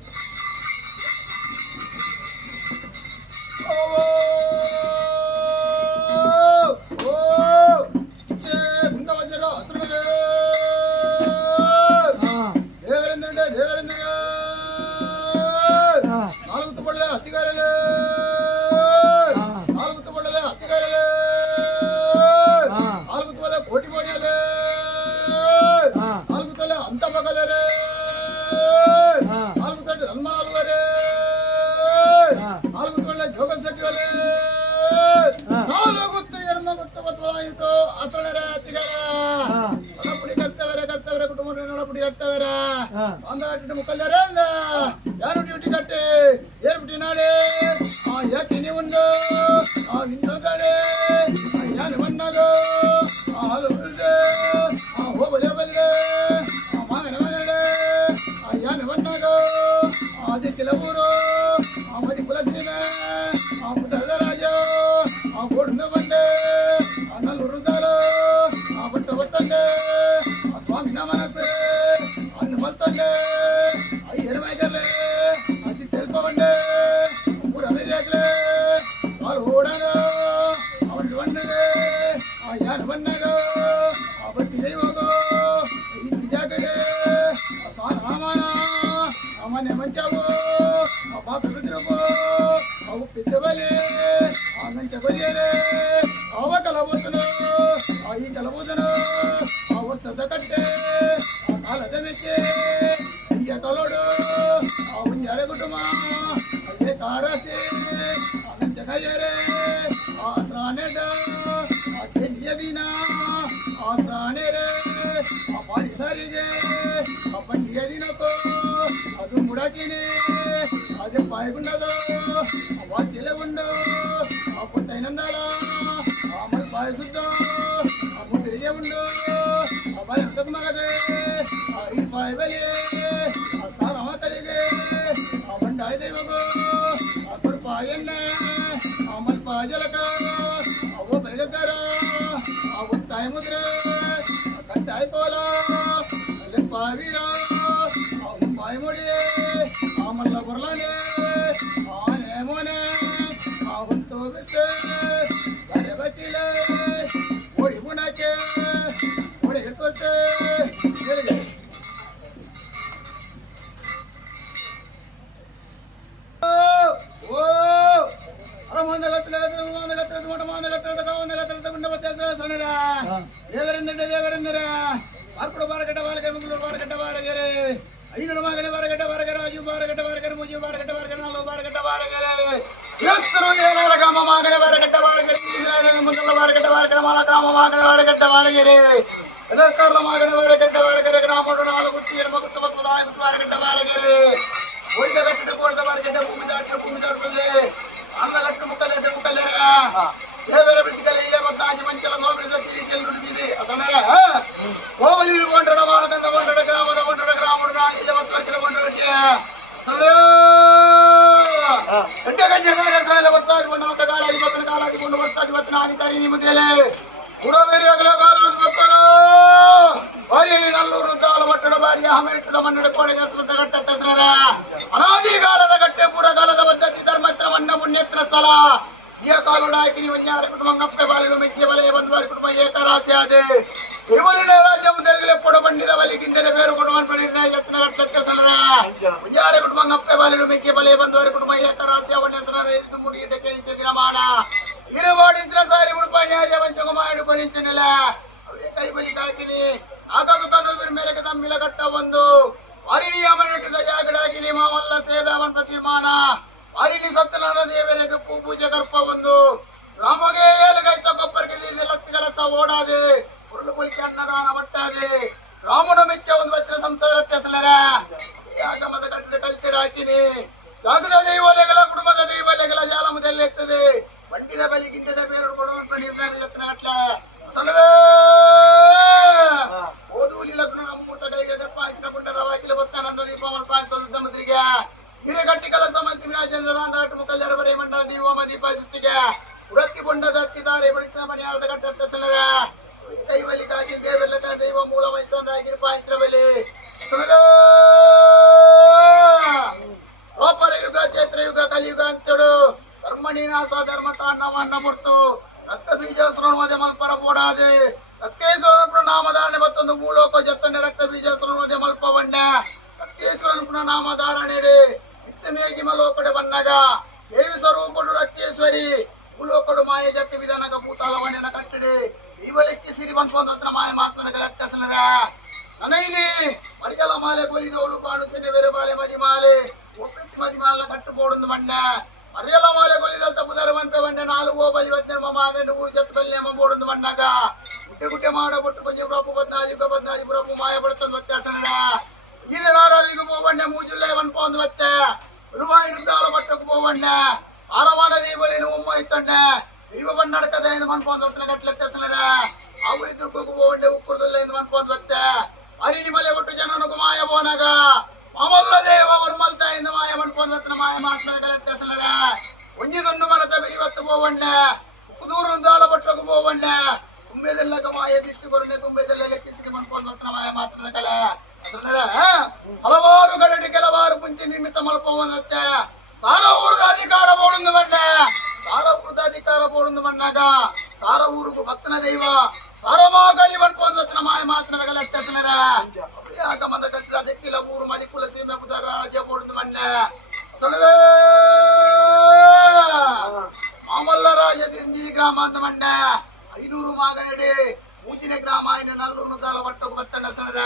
ಮುಖಲ್ಯಾರ ಯಾರು ಡ್ಯೂಟಿ ಕಟ್ಟೆ ಏರ್ಬಿಟ್ಟಿ ನಾಳೆ ಯಾಕೆ ನೀವುಂಡು ನಿಂದು ಕಡೆ ಯಾರು ಮಣ್ಣಾಗೋ ಹಾಲು ಬರುದೆ ಹೋಗಲೇ ಬಲ್ಲೆ ಮಗನ ಮಗಡೆ ಯಾರು ಮಣ್ಣಾಗೋ ಅದೇ ಕೆಲವರು ಮದಿ ಕುಲಸೀಮೆ ಮುದರಾಜ ಗೋಡ್ದು ಬಂಡೆ ನಲ್ಲುರುದಾಲು ಬಟ್ಟ ಬತ್ತಂಡೆ ಸ್ವಾಮಿನ ಮನಸ್ಸು ಅನ್ನು ಬಲ್ತಂಡೆ ಎರುವಾಗಲೇ ಅತಿ ತೆಲ್ಪವಂಡೆ ಊರ ಬೆರಿಯಾಗಲೇ ಅವ್ರು ಓಡಾಗ ಅವ್ರಿಗೆ ಬಣ್ಣಗೆ ಯಾರು ಬಣ್ಣಗ ಬತ್ತಿ ದೈವಗೋ ಈ ಜಾಗಡೆ ಸಾಮಾನ ಮನೆ ಮಂಚವು ಬಾಪ ಬಿದ್ರಗೋ ಅವು ಪಿತ್ತ ಬಲೆ ಮಂಚ ಬಲಿಯರೆ ಅವ ಕಲಬೋದನು ಈ ಕಲಬೋದನು ಅವ್ರ ಸದ ಕಟ್ಟೆ ಕಾಲದ ಮೆಚ್ಚೆ ಹಿಂಗೆ ಕಲೋಡು ಮುಂಜಾರೆ ಕುಟುಂಬ ಅಲ್ಲೇ ಕಾರಸೆ ಮಂಚ ಕೈಯರೆ ಆಸ್ರಾನೆಡ ಕೆಂಜಿಯ ದಿನ ಆಸ್ರಾನೆರೆ ಪಾಡಿ ಸಾರಿಗೆ ಬಂಡಿಯ ದಿನಕ್ಕೂ ಅದು ಮುಡಾಕಿನಿ ಅದು ಪಾಯಗುಂಡದು ಅವ ಕೆಲೆ ಉಂಡು ಅಪ್ಪ ತೈನಂದಾಲ ಆಮೇಲೆ ಪಾಯಸುದ್ದ ಅಮ್ಮ ತಿರುಗಿ ಉಂಡು ಅವ ಎಂತ ಮಗದೆ ಈ ಪಾಯ ಬಲಿ ಸಾರ ಅವ ಕಲಿಗೆ ಅವಂಡಾಳಿ ದೈವಗು ಅಪ್ಪರು ಪಾಯಣ್ಣ ಆಮೇಲೆ ಪಾಯಜಲಕ ಅವ ಬೈಲಗಾರ ಅವ ತಾಯಿ ಮುದ್ರೆ ಕಟ್ಟಾಯಿ ಕೋಲ ಅಲ್ಲಿ ಪಾವೀರ ಅವು ಪಾಯ ಮುಡಿ ಆಮಲ್ಲ ಬರ್ಲಾನೆ ಆನೆ ಮೋನೆ ಆವಂತು ಬಿಟ್ಟೆ ಬರೆ ಬಟ್ಟಿಲೆ ಓಡಿ ಬುಣಾಕೆ ಓಡಿ ಹಿಡ್ಕೊಳ್ತೆ ಓ ದೇವರೆಂದರೆ ಆರ್ಪುಡ ಬಾರಗಡ್ಡ ಬಾರಗರ ಮಂಗಳೂರು ಬಾರಗಡ್ಡ ಬಾರಗರೆ ಐನೂರು ಮಗನ ಬಾರಗಡ್ಡ ಬಾರಗರ ಅಜು ಬಾರಗಡ್ಡ ಬಾರಗರ ಮುಜು ಬಾರಗಡ್ಡ ಬಾರಗರ ನಾಲ್ಕು ಬಾರಗಡ್ಡ ಬಾರಗರೆ ಎತ್ತರು ಏನಾರ ಗ್ರಾಮ ಮಗನ ಬಾರಗಡ್ಡ ಬಾರಗರೆ ಮುಂದಲ ಬಾರಗಡ್ಡ ಬಾರಗರ ಮಾಲ ಗ್ರಾಮ ಮಗನ ಬಾರಗಡ್ಡ ಬಾರಗರೆ ರಕರ್ಲ ಮಗನ ಬಾರಗಡ್ಡ ಬಾರಗರೆ ಗ್ರಾಮಡು ನಾಲ್ಕು ಗುತ್ತಿ ಮಗುತ್ತ ಬತ್ತದ ಗುತ್ತಿ ಬಾರಗಡ್ಡ ಬಾರಗರೆ ಒಯ್ದ ಗಟ್ಟಿಡ ಕೋಡ್ದ ಬಾರಗಡ್ಡ ಭೂಮಿ ದಾಟುತ್ತಲೇ ಅಂದಗಟ್ಟು ಮುಕ್ಕದರ ದೇವರ ಬಿಡಿಸಿಕಲೆ ಇಲ್ಲೇ ಮತ್ತು ಆಜಿ ಮಂಚಲ ನೋಡಿದ ಸಿರಿಕೆಲ್ ನುಡಿದಿದೆ ಅದನ್ನರ ಕೋವಲಿ ಕೊಂಡಡ ಮಾಡದಂಡ ಕೊಂಡಡ ಗ್ರಾಮದ ಕೊಂಡಡ ಗ್ರಾಮದ ಇಲ್ಲೇ ಮತ್ತು ವರ್ಷದ ಕೊಂಡಡಕ್ಕೆ ಗಡ್ಡೆ ಗಂಜೆ ಸಾಲ ಬರ್ತಾಜ್ ಬಣ್ಣ ಮಕ್ಕ ಕಾಲಾಗಿ ಬತ್ತನ ಕಾಲಾಗಿಕೊಂಡು ಬರ್ತಾಜ್ ಬತ್ತನ ಆಡಿತಾರಿ ನಿಮ್ಮ ದೇಲೆ ಕುಡಬೇರಿ ಅಗಲ ಕಾಲ ಬತ್ತನ ಬಾರಿಯಲ್ಲಿ ನಲ್ಲೂರು ದಾಲ ಬಟ್ಟಡ ಬಾರಿ ಹಮೆಟ್ಟದ ಮನ್ನಡ ಕೋಡೆಗೆ ಹತ್ತದ ಗಟ್ಟ ತಸರ ಅನಾದಿ ಕಾಲದ ಗಟ್ಟೆ ಪುರ ಕಾಲದ ಪದ್ಧತಿ ಧರ್ಮತ್ರ ಮನ್ನ ಪುಣ್ಯತ್ರ ಸ್ಥಳ ಈ ಕಾಲುಡ ಹಾಕಿ ನೀವು ಜ್ಞಾನ ಕುಟುಂಬ ಅಪ್ಪೆ ಬಾಲಿಲು ಮೆಕ್ಕೆ ಬಲೆಯ ಬಂದುವಾರಿ ಕುಟುಂಬ ಏಕರಾಶಿ ಆದೆ ಇವಲಿನ ರಾಜ್ಯ ಮುದಲಿಗೆ ಪೊಡ ಬಂಡಿದ ಬಲಿ ಗಿಂಡನೆ ಬೇರು ಕುಟುಂಬ ಪಡಿನ ಯತ್ನ ಗಟ್ಟಕ್ಕೆ ಸಲರ ಜ್ಞಾನ ಕುಟುಂಬ ಅಪ್ಪೆ ಬಾಲಿಲು ಮೆಕ್ಕೆ ಬಲೆಯ ಬಂದುವಾರಿ ಕುಟುಂಬ ಏಕರಾಶಿ ಅವಣ್ಣ ಸಲರ ಇದು ಮುಡಿ ಗಿಡಕ್ಕೆ ನಿಂತ ದಿನಮಾನ ಇರಬಾಡಿಂದ್ರ ಸಾರಿ ಉಡುಪ ನ್ಯಾರ್ಯ ಪಂಚಕ ಮಾಡಿ ಬರೀತಿನಿಲ್ಲ ಅವೇ ಕೈ ಬಲಿ ಹಾಕಿನಿ ಆಗಾಗ ತಾನು ಮೇರೆಗೆ ತಮ್ಮಿಲ ಗಟ್ಟ ಒಂದು ಅರಿಣಿಯ ಮನೆಟ್ಟದ ಜಾಗಡಾಕಿನಿ ಮಾವಲ್ಲ ಸೇವೆ ಅವನ್ ತೀರ್ಮಾನ ಅರಿಣಿ ಸತ್ತನ ದೇವರಿಗೆ ಪೂಜೆ ಗರ್ಪ ಒಂದು ರಾಮಗೆ ಏಲಗೈತ ಕೊಪ್ಪರಿಗೆ ಲತ್ತು ಕೆಲಸ ಓಡಾದೆ ಉರುಳು ಕೊಲಿಕೆ ಅನ್ನದಾನ ಒಟ್ಟಾದೆ ರಾಮನ ಮೆಚ್ಚ ಒಂದು ವಜ್ರ ಸಂಸಾರಕ್ಕೆ ಸಲರ ಆಗಮದ ಕಟ್ಟಡ ಕಲ್ಚರ್ ಹಾಕಿನಿ ಜಾಗದ ದೈವಲೆಗಳ ಕುಟುಂಬದ ದೈವಲೆಗಳ ಜಾಲಮದಲ್ಲಿ ಎತ್ತದೆ ಬಂಡಿದ ಬಲಿ ಗಿಡ್ಡದ ಬೇರು ಕೊಡುವಂತ ನಿರ್ಣಯ ಯತ್ನ ಕಟ್ಲ ಓದುವಲಿ ಲಗ್ನ ಮೂಟಗಳಿಗೆ ದಪ್ಪ ಹಾಕಿನ ಗುಂಡದ ವಾಕಿಲ ಬತ್ತಾನಂದ ದೀಪಮಲ್ ಪಾಯಿಸೋದು ದಮದ್ರಿಗೆ ಹಿರೇಗಟ್ಟಿ ಕೆಲಸ ಮಂತ್ರಿ ರಾಜೇಂದ್ರ ದಾಂಡಾಟ ಮುಖಲ್ಯರ ಬರೇ ಮಂಡ ದೀವಮ ದೀಪ ಸುತ್ತಿಗೆ ಉಡತ್ತಿ ಕೊಂಡ ದಟ್ಟಿದ್ದಾರೆ ಬಳಿತ ಮಣಿಯಾದ ಗಟ್ಟಂತ ಸಲರ ಕೈವಲಿ ಕಾಜಿ ದೇವರ ದೈವ ಮೂಲ ವಯಸ್ಸಂದ ಆಗಿರುವ ಪಾಯಿತ್ರ ಬಲಿ ದ್ವಾಪರ ಯುಗ ಚೈತ್ರ ಯುಗ ಕಲಿಯುಗ ಅಂತೇಳು ಧರ್ಮಣಿ ನಾಸ ಧರ್ಮ ತಾಂಡವನ್ನ ಮುರ್ತು ರಕ್ತ ಬೀಜಾಸುರ ಮದೆ ಮಲ್ಪರ ಬೋಡಾದೆ ರಕ್ತೇಶ್ವರನ ನಾಮಧಾರಣೆ ಮತ್ತೊಂದು ಭೂಲೋಕ ಜತ್ತನೆ ರಕ್ತ ಬೀಜಾಸುರ ಮದೆ ಮಲ್ಪವಣ್ಣ ರಕ್ತೇಶ್ವರನ ನಾಮಧಾರಣೆ ನಿತ್ಯಮೇಗಿ ಮಲೋಕಡೆ ಬನ್ನಗ ದೇವಿ ಸ್ವರೂಪಡು ರಕ್ತೇಶ್ವರಿ ಭೂಲೋಕಡು ಮಾಯ ಜಟ್ಟಿ ವಿಧಾನಗ ಭೂತಾಳವಣ್ಣ ಕಟ್ಟಡೆ ಇವಲೆಕ್ಕಿ ಸಿರಿ ಬನ್ಸೊಂದತ್ರ ಮಾಯ ಮಾತ್ಮದ ಗಲಕ್ಕಸನರ ನನೈನಿ ಮರಿಗಲ ಮಾಲೆ ಕೊಲಿದವಳು ಕಾಣು ಸೆನೆ ಬೇರೆ ಬಾಲೆ ಮದಿಮಾಲೆ ಒಪ್ಪೆತ್ತಿ ಮದಿಮಾಲ ಕಟ್ಟು ಬೋಡೊಂದು ಬಣ್ಣ ಮರಿಯಲ ಮಾಲೆ ಕೊಲಿದಂತ ಬುಧರ ಮನ್ಪೆ ಬಂಡೆ ನಾಲ್ಕು ಬಲಿ ವಜ್ರ ಮಾಗಂಡು ಊರು ಜತ್ತು ಬಲ್ಲಿ ಅಮ್ಮ ಬೋಡೊಂದು ಬಣ್ಣಗ ಗುಡ್ಡೆ ಗುಡ್ಡೆ ಮಾಡ ಬೊಟ್ಟು ಕೊಜ್ಜೆ ಬ್ರಪ್ಪು ಬದ್ನಾಜು ಬ್ರಪ್ಪು ಮಾಯ ಬಡ್ತಂದು ವ್ಯತ್ಯಾಸನರ ಇದು ನಾರಾವಿಗೂ ಬೋವಣ್ಣ ಮೂಜುಲ್ಲೆ ಬನ್ಪೊಂದು ಮತ್ತೆ ಉಳುವಾಯಿದ್ದಾಲ ಬಟ್ಟಕ್ಕೆ ಬೋವಣ್ಣ ಸಾರಮಾನ ದೀಪಲಿನ ಉಮ್ಮ ಇತ್ತಣ್ಣ ದೀಪ ಬಣ್ಣಡಕದ ಎಂದು ಮನ್ಪೊಂದು ಹೊತ್ತನ ಕಟ್ಲೆತ್ತಸನರ ಅವಳಿ ದುರ್ಗಕ್ಕೂ ಬೋವಣ್ಣೆ ಉಕ್ಕುರ್ದಲ್ಲ ಎಂದು ಮನ್ಪೊಂದು ಮತ್ತೆ ಅರಿನಿ ಮಲೆ ಒಟ್ಟು ಜನನಗೂ ಮಾಯ ಬೋನಾಗ ಮಾಮಲ್ಲ ದೇವ ಮಲ್ತಾ ಎಂದು ಮಾಯ ಮನ್ಪೊಂದು ಹೊತ್ತನ ಮಾಯ ಮಾತ್ಮದ ಕಲೆತ್ತಸನರ ಒಂಜಿದೊಂದು ಮರತ ಬೆರಿವತ್ತು ಬೋವಣ್ಣ ಉಕ್ಕುದೂರು ದಾಲ ಬಟ್ಟಕ್ಕೆ ಬೋವಣ್ಣ ತುಂಬೆದೆಲ್ಲಕ ಮಾಯ ದಿಷ್ಟು ಕೊರನೆ ತುಂಬೆದೆಲ್ಲ ಲೆಕ್ಕಿಸಿ ಮನ್ಪೊಂದು ಹೊತ್ತನ ಮಾಯ ಮಾತ್ಮದ ಕಲೆ ಹಲವಾರು ಗಡಟಿ ಕೆಲವಾರು ಮುಂಚೆ ನಿಮಿತ್ತ ಮಲ್ಪವತ್ತೆ ಸಾರ ಊರದ ಅಧಿಕಾರ ಬೋಡುಂದು ಬಣ್ಣ ಸಾರ ಊರದ ಅಧಿಕಾರ ಬೋಡುಂದು ಬಣ್ಣಾಗ ಸಾರ ಊರುಗೂ ಭಕ್ತನ ದೈವ ಸಾರಮಾಗಲಿ ಬನ್ಪೊಂದು ಮಾಯ ಮಾತ್ಮದ ಕಲೆತ್ತಸನರ ಆಗಮದ ಕಟ್ಟಡ ದಿಕ್ಕಿಲ ಊರು ಮದಿಕುಲ ಸೀಮೆ ಬುಧರ ರಾಜ್ಯ ಬೋಡುಂದು ಬಣ್ಣ ಮಾಮಲ್ಲ ರಾಜ ತಿರಂಜಿ ಗ್ರಾಮ ಅಂದ ಬಣ್ಣ 500 ಮಾಗನಡಿ ಮೂಚಿನ ಗ್ರಾಮ ಇನ್ನು ನಲ್ಲೂರು ದಾಲ ಬಟ್ಟకు ಬತ್ತಂಡ ಸನರ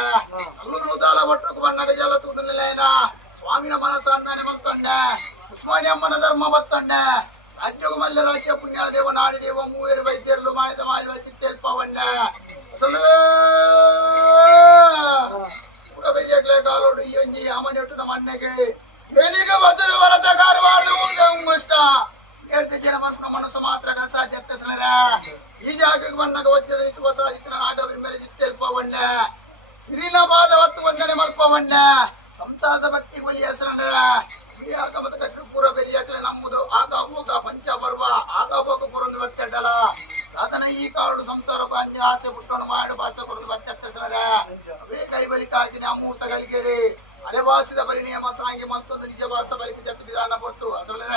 ನಲ್ಲೂರು ದಾಲ ಬಟ್ಟకు ಬಣ್ಣಗ ಜಲ ತೂದನಲೇನ ಸ್ವಾಮಿನ ಮನಸ ಅಂದಾನೆ ಮತ್ತೊಂಡ ಉಸ್ಮಾನಿ ಅಮ್ಮನ ಧರ್ಮ ಬತ್ತೊಂಡ ರಾಜ್ಯವು ಮಲ್ಲ ರಾಜ್ಯ ಪುಣ್ಯ ದೇವ ನಾಡಿ ದೇವ ಮೂವರು ವೈದ್ಯರು ಮಾಯದ ಮಾಲ್ವ ಚಿತ್ತೆಲ್ಪವಣ್ಣ ಪೂರ ಬೆರಿಯಕ್ಲೆ ಕಾಲೋಡು ಈ ಒಂಜಿ ಅಮನೆ ಹುಟ್ಟದ ಮಣ್ಣೆಗೆ ಏನಿಗೆ ಬದಲು ಬರತ ಕಾರವಾಡು ಕಷ್ಟ ಹೇಳ್ತಿದ್ದೇನೆ ಬರ್ಪುನ ಮನಸ್ಸು ಮಾತ್ರ ಸಾಧ್ಯ ಈ ಜಾಗಕ್ಕೆ ಬಂದಾಗ ಒದ್ದದ ವಿಶ್ವಾಸ ಆದಿತ್ಯನ ನಾಗವರಿ ಮೇಲೆ ಜಿತ್ತೆಲ್ಪವಣ್ಣ ಸಿರಿನ ಪಾದ ಹೊತ್ತು ವಂದನೆ ಮಲ್ಪವಣ್ಣ ಸಂಸಾರದ ಭಕ್ತಿ ಬಲಿ ಹೆಸರಣ್ಣ ಆಗಮದ ಕಟ್ಟು ಪೂರ ಬೆರಿಯಾಕಲೆ ನಮ್ಮದು ಆಗ ಹೋಗ ಪಂಚ ಪರ್ವ ಆಗ ಹೋಗ ಪುರೊಂದು ಬತ್ತೆಡ್ಡಲ ಆತನ ಈ ಕಾಡು ಸಂಸಾರಕ್ಕೂ ಅಂಜಿ ಆಸೆ ಬಿಟ್ಟೋಣ ಮಾಡಿ ಭಾಷೆ ಕೊರದು ಬತ್ತೆತ್ತಸರ ಅವೇ ಕೈ ಬಲಿಕಾಗಿನ ಅಮೂರ್ತ ಗಳಿಗೆಡಿ ಅರೆವಾಸಿದ ಬಲಿ ನಿಯಮ ಸಾಂಗಿ ಮಂತೊಂದು ನಿಜ ಭಾಷ ಬಲಿಕೆ ಜತ್ತು ವಿಧಾನ ಕೊಡ್ತು ಅಸಲರ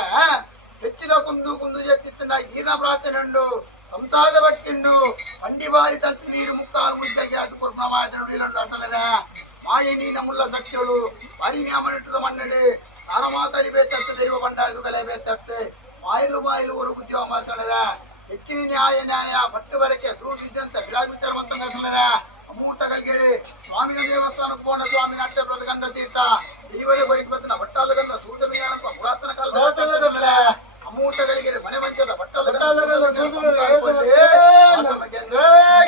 ಹೆಚ್ಚಿನ ಕುಂದು ಕುಂದು ಜಗ್ತಿತ್ತಂಡ ಈರ್ನ ಪ್ರಾರ್ಥನೆ ಉಂಡು ಸಂಸಾರದ ಭಕ್ತಿ ಉಂಡು ಬಂಡಿ ಬಾರಿ ತಲ್ಪಿ ನೀರು ಮುಕ್ಕಾಲು ಮುದ್ದಾಗಿ ಅದು ಕೊರ್ಮ ಮಾಯದ ನುಡಿಲುಂಡು ಅಸಲರ ಮಾಯೆ ನೀನ ಮುಲ್ಲ ಸತ್ಯಳು ಬಾರಿ ನಿಯಮ ನಿಟ್ಟದ ಮನ್ನಡೆ ಸಾರಮಾ ಕಲಿಬೇತತ್ತೆ ದೈವ ಬಂಡಾಳಿದು ಕಲಿಬೇತತ್ತೆ ಮಾಯಲು ಮಾಯಲು ஒரு ಉದ್ಯೋಗ ಮಾಸಣರ ಹೆಚ್ಚಿನ ನ್ಯಾಯ ಪಟ್ಟು ಬರಕೆ ದೂರದಿಂದಂತ ವಿರಾಗ್ ವಿಚಾರವಂತ ಅಸಲರ ಅಮೂರ್ತ ಕಲ್ಗೆಳಿ ಸ್ವಾಮಿನ ದೇವಸ್ಥಾನ ಕೋಣ ಸ್ವಾಮಿನ ಅಷ್ಟಪ್ರದ ಗಂಧ ತೀರ್ಥ ಈವರೆ ಬೈಟ್ ಬತ್ತನ ಬಟ್ಟಾದ ಗಂಧ ಸೂರ್ಯ ವಿಜ್ಞಾನಪ್ಪ ಪುರಾತನ ಕಾಲದ ಅಮೂರ್ತ ಕಲ್ಗೆಳಿ ಮನೆ ಮಂಚದ ಬಟ್ಟಾದ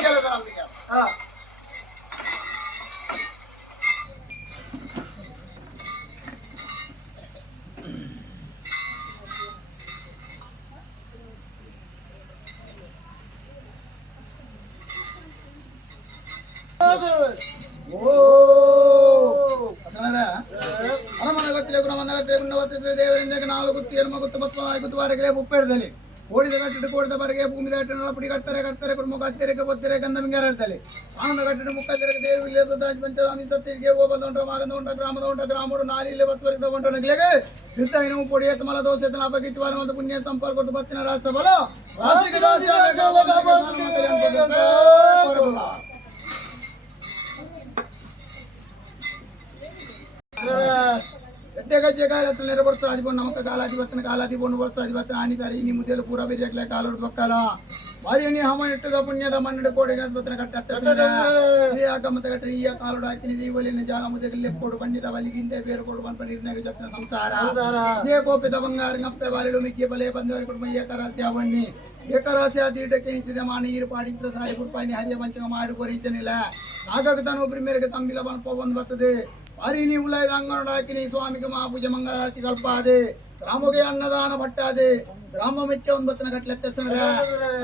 ಗೆಲದ ನಮಗೆ ದೇವರಿಂದ ನಾಲ್ಕು ಗುತ್ತಿ ಹೆಣ್ಮ ಗುತ್ತು ಬತ್ತು ಬಾರಗಳೇ ಉಪ್ಪೆಡ್ದಲ್ಲಿ ಓಡಿದ ಕಟ್ಟಿಟ್ಟು ಕೋಡಿದ ಬರಗೆ ಭೂಮಿ ದಾಟ ನಳಪಡಿ ಕಟ್ತಾರೆ ಕುಟುಂಬ ಹತ್ತಿರಕ್ಕೆ ಬತ್ತಿರೆ ಗಂಧ ಮಿಂಗಾರಡ್ತಲೆ ಆನಂದ ಕಟ್ಟಿಟ್ಟು ಮುಖತ್ತಿರಕ್ಕೆ ದೇವರು ಇಲ್ಲೇ ಪಂಚಸ್ವಾಮಿ ಸತ್ತಿಗೆ ಹೋಗದ ಮಾಗದ ಉಂಟ ಗ್ರಾಮಡು ನಾಲಿ ಇಲ್ಲೇ ಬತ್ತುವರೆಗೆ ತಗೊಂಡು ನಗಲಿಗೆ ಕ್ರಿಸ್ತಾಯಿನ ಪೊಡಿ ಎತ್ತ ಮಲ ದೋಸೆ ಲಾಭಕ್ಕಿಟ್ಟು ವಾರ ಮತ್ತು ಪುಣ್ಯ ಸಂಪರ್ಕ ಕೊಟ್ಟು ಬತ್ತಿನ ರಾಸ್ತ ಬಲ ಗಜ್ಜೆ ಕಾಲತ್ತು ನೆರಬರ್ತ ಅದಿಬೋದು ನಮಕ ಕಾಲಾದಿ ಬೋನು ಬರ್ತಾ ಅದಿವತ್ತನ ಹಾನಿಕಾರಿ ಇನಿ ಮುದ್ದೆಲು ಪೂರ ಬೆರಿಯಾಕ್ಲೆ ಕಾಲೋಡು ಬಕ್ಕಲ ಮಾರಿಯನಿ ಹಮ ಇಟ್ಟದ ಪುಣ್ಯದ ಮನ್ನಡೆ ಕೋಡೆಗೆ ಬತ್ತನ ಕಟ್ಟತ್ತೆ ಆಕಮತ ಕಟ್ಟ ಈ ಕಾಲೋಡು ಹಾಕಿನಿ ದೀವಲಿನ ಜಾಲ ಮುದ್ದೆಗಲ್ಲಿ ಕೊಡು ಬಂಡಿದ ಬಲಿಗಿಂಡೆ ಬೇರು ಕೊಡು ಬಂದ ನಿರ್ಣಯ ಜತ್ನ ಸಂಸಾರ ಇದೇ ಕೋಪಿದ ಬಂಗಾರ ಗಪ್ಪೆ ಬಾಲಿಲು ಮಿಕ್ಕಿ ಬಲೆ ಬಂದವರ ಕುಟುಂಬ ಏಕರಾಶಿ ಅವಣ್ಣಿ ಏಕರಾಶಿ ಆತೀಟಕ್ಕೆ ನಿಂತಿದೆ ಮಾನ ಈರು ಪಾಡಿತ್ರ ಸಾಯಿ ಗುಡ್ಪಾಯಿನಿ ಹರಿಯ ಪಂಚಮ ಮಾಡಿ ಕೊರಿತನಿಲ್ಲ ನಾಗಕ ತಾನು ಒಬ್ಬರ ಮೇರೆಗೆ ತಂಬಿಲ ಬಂದು ಬರ್ತದೆ ಅರಿನಿ ಉಲಯದ ಅಂಗಣ ಹಾಕಿನಿ ಸ್ವಾಮಿಗೆ ಮಹಾಪೂಜೆ ಮಂಗಳಾರತಿ ಕಲ್ಪಾದೆ ಗ್ರಾಮಗೆ ಅನ್ನದಾನ ಭಟ್ಟಾದೆ ಗ್ರಾಮ ಮೆಚ್ಚ ಒಂದು ಬತ್ತನ ಕಟ್ಲೆತ್ತಸನರ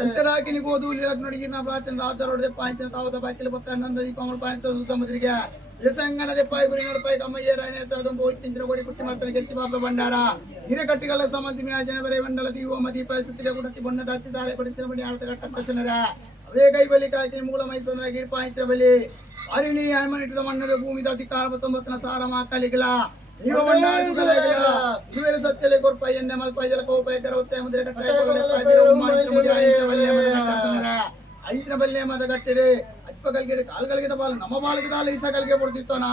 ಅಂತರಾಕಿನಿ ಗೋಧೂಲಿ ಲಗ್ನಡಿಗಿನ ಪ್ರಾರ್ಥನೆ ಆದರೋಡೆ ಪಾಯಿಂತಿನ ತಾವದ ಬಾಕಿಲ ಬತ್ತ ನಂದ ದೀಪಮಳ ಪಾಯಿಂತ ಸಮುದ್ರಿಗೆ ಇಳಸಂಗನದೆ ಪಾಯಿ ಗುರಿ ನಡಪಾಯಿ ಕಮ್ಮಯ್ಯ ರಾಯನೇತ ಅದೊಂದು ಹೋಯ್ತಿಂಚಿನ ಗೋಡಿ ಕುಟ್ಟಿ ಮಾಡ್ತಾನೆ ಗೆಚ್ಚಿ ಬಾಬ ಬಂಡಾರ ಹಿರಕಟ್ಟಿಗಳ ಸಂಬಂಧಿ ವಿನಾಜನ ಬರೆ ಮಂಡಲ ದೀವ ದೀಪ ಸುತ್ತಿರ ಕುಡತಿ ಬಣ್ಣದ ಹತ್ತಿದ್ದಾರೆ ಪಡಿಸಿನ ಬಳಿ ಆಳ್ತ ಕಟ್ಟತ್ತಸನರ ಅವೇ ಕೈ ಬಲಿ ಕಾಕಿ ಮೂಲ ಮೈಸೂರಿನ ಗಿಡ್ಪಾಯಿಂತ್ರ ಬಲಿ ಅರಿನಿ ಹನುಮನಿಟ್ಟದ ಮಣ್ಣದ ಭೂಮಿ ಅಧಿಕಾರ 19ನ ಸಾರ ಮಾಕಲಿಗಲ ಇವ ಇವರು ಸತ್ಯಲೆ ಕೊರ್ಪಾಯಿ ಎಣ್ಣೆ ಮಲ್ಪಾಯಿ ಜಲ ಕೋಪಾಯಿ ಕರವತ್ತೆ ಮುದ್ರೆ ಕಟ್ಟಾಯ ಐತಿನ ಬಲ್ಲೆ ಮದ ಕಟ್ಟಿರೆ ಅಪ್ಪಗಲ್ಗೆ ಕಾಲ್ಗಳಿಗೆ ಬಾಲ ನಮ್ಮ ಬಾಲಕ್ಕೆ ದಾಲ ಈಸ ಕಲ್ಗೆ ಕೊಡ್ತಿತ್ತೋಣ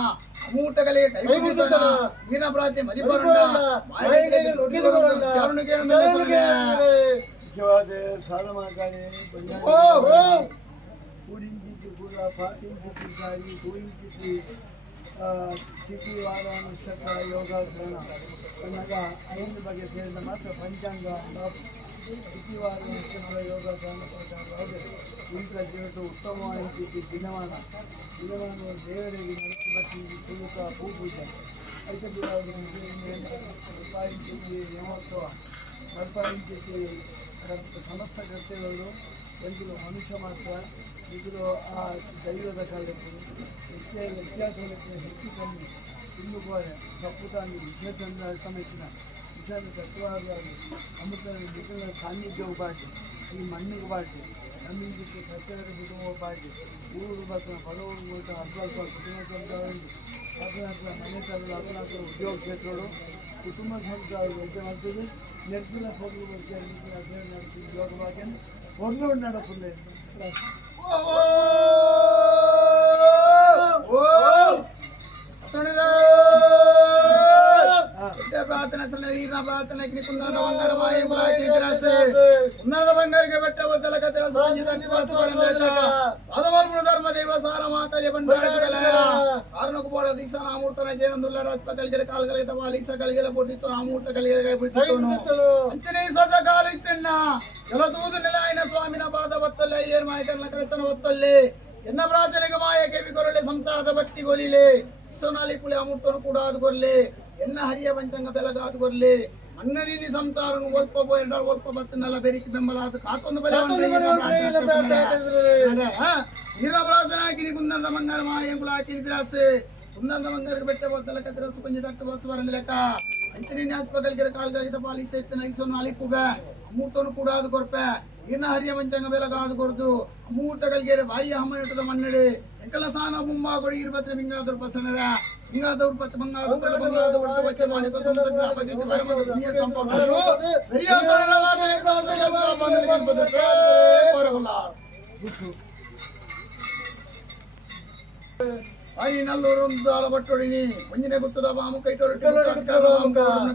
ಅಮೂರ್ತಗಳಿಗೆ ಕೈ ಬಿಡ್ತಿತ್ತೋಣ ಈನ ಪ್ರಾತಿ ಮದಿಪರುಂಡ ಸ್ಥಿತಿ ವಾರ ನಕ್ಷತ್ರ ಯೋಗಾಸನ ಅನ್ನಗ 5 ಬಗೆ ಸೇರಿದ ಮಾತ್ರ ಪಂಚಾಂಗ ಸ್ಥಿತಿ ವಾರ ನಕ್ಷತ್ರ ಯೋಗಾಸನ ಇಂಥ ಜೀವನ ಉತ್ತಮವಾಗಿ ದಿನಮಾನ ದೇವರಿಗೆ ನಡೆಸಿ ತುಳುಕ ಭೂಪೂಜೆ ಐದು ಮಹೋತ್ಸವ ಮಲ್ಪಾಯಿಂಚಿ ಸಮಸ್ತ ಕರ್ತವ್ಯಗಳು ಒಂದು ಮನುಷ್ಯ ಮಾತ್ರ ಇದ್ರು ಆ ದೈವದ ಕಾಲಕ್ಕೆ ವ್ಯತ್ಯಾಸಕ್ಕೆ ಹೆಚ್ಚು ಕಮ್ಮಿ ಇನ್ನು ತಪ್ಪುತಾಗಿ ವಿಷಯದಿಂದ ಸಮೇತಿನ ವಿಷಯದ ತತ್ವವಾಗಿ ಅಮೃತ ವಿಷಯದ ಸಾನ್ನಿಧ್ಯ ಬಾಟಿ ಈ ಮಣ್ಣಿಗೆ ಬಾಟಿ ನಮಗೆ ಸತ್ಯದ ಕುಟುಂಬ ಬಾಟಿ ಊರು ಬಸ್ನ ಬಡವರು ಊಟ ಅಲ್ಪ ಕುಟುಂಬ ಮನೆ ತರಲು ಅದನ್ನಾದ ಉದ್ಯೋಗ ಕ್ಷೇತ್ರಗಳು ಕುಟುಂಬ ಸಂಸ್ಥೆ ವೈದ್ಯ ಮಾಡ್ತೀವಿ ನಿರ್ದಿನ ಹೋಗಿ ನಡೆಸಿ ಯೋಗವಾಗಿ ಒಂದು ನಡಪುಂದೆ ಪ್ರಾರ್ಥನೆ ಪ್ರಾರ್ಥನೆ ಕುಂದರದ ಬಂಗಾರಿಗೆ ಬೆಟ್ಟ ಬರ್ತಲ ಧರ್ಮ ದೇವ ಸಾರ ಮಾತಲೆ ಕಾರಣಕ್ಕೂ ಬೋಡ ದೀಕ್ಷಾ ನಾಮೂರ್ತನ ಜೇನಂದುಲ್ಲ ರಾಜಪ ಕಲ್ಗೆಡೆ ಕಾಲ್ಗಳಿಗೆ ತವ ಅಲೀಸ ಕಲ್ಗೆಲ್ಲ ಬಿಡ್ತಿತ್ತು ನಾಮೂರ್ತ ಕಲ್ಗೆಡೆ ಬಿಡ್ತಿತ್ತು ಅಂಚನೆ ಸದ ಕಾಲ ಇತ್ತಣ್ಣ ಜಲದೂದು ನೆಲಾಯಿನ ಸ್ವಾಮಿನ ಪಾದ ಒತ್ತಲ್ಲ ಏರ್ ಮಾಯಕರ್ನ ಕಳಸನ ಒತ್ತಲ್ಲಿ ಎನ್ನ ಪ್ರಾರ್ಥನೆಗೆ ಮಾಯ ಕೆವಿ ಕೊರಳೆ ಸಂಸಾರದ ಭಕ್ತಿ ಗೊಲಿಲೆ ಸೋನಾಲಿ ಪುಳಿ ಅಮೃತನು ಕೂಡ ಅದು ಕೊರ್ಲಿ ಎನ್ನ ಹರಿಯ ಪಂಚಾಂಗ ಬೆಳಗಾದು ಕೊರ್ಲಿ ಮನ್ನರಿನಿ ಸಂಸಾರನು ಒಲ್ಪ ಎರಡಾಳು ಒಲ್ಪ ಬತ್ತನೆಲ್ಲ ಬೆರಿಕಿ ಬೆಂಬಲ ಅದು ಕಾತೊಂದು ಬಲೆ ನೀರ ಪ್ರಾರ್ಥನೆ ಹಾಕಿನಿ ಕುಂದರದ ಮಂಗಾರ ಮಾಯಂಗುಳ ಹಾಕಿನಿ ದ್ರಾಸ್ತಿ ಕುಂದರದ ಮಂಗಾರಿಗೆ ಬೆಟ್ಟ ಬರ್ತಲ್ಲ ಕತ್ತಿರಸು ಪಂಜಿ ತಟ್ಟು ಬಸ್ ಬರಂದ ಲೆಕ್ಕ ಅಂತಿನಿ ನ್ಯಾಚ್ಪಗಲ್ಗೆರೆ ಕಾಲ್ಗಳಿದ ಪಾಲಿಸ್ತಾ ಇತ್ತು ಸೋನು ಅಲಿಪುಬೆ ಅಮೂರ್ತನು ಕೂಡ ಅದು ಕೊರ್ಪೆ ಇನ್ನ ಹರಿಯ ಪಂಚಾಂಗ ಬೆಳಗಾದು ಕೊಡ್ದು ಅಮೂರ್ತಗಲ್ಗೆರೆ ಬಾಯಿಯ ಹಮ್ಮನಿಟ್ಟದ ಮನ್ನಡೆ ಎಂಕಲ ಸಾನ ಬುಂಬಾ ಕೊಡಿ ಇರ್ಬತ್ರೆ ಬಿಂಗಾದವ್ರ ಪಸಣರ ಬಿಂಗಾದವ್ರ ಪತ್ತ ಬಂಗಾಳದ ಬಂಗಾಳದ ಹೊಡೆದ ವಚ್ಚ ಮಾಡಿ ಪಸಂದ ಅಪಗಿಟ್ಟು ಬರಮದ ದುನಿಯಾ ಸಂಪರ್ಕರು ಹರಿಯ आई नल्लूर बट्टोड़िनी मंजिने गुत्तद बामु कೈಟೊಳಟಿ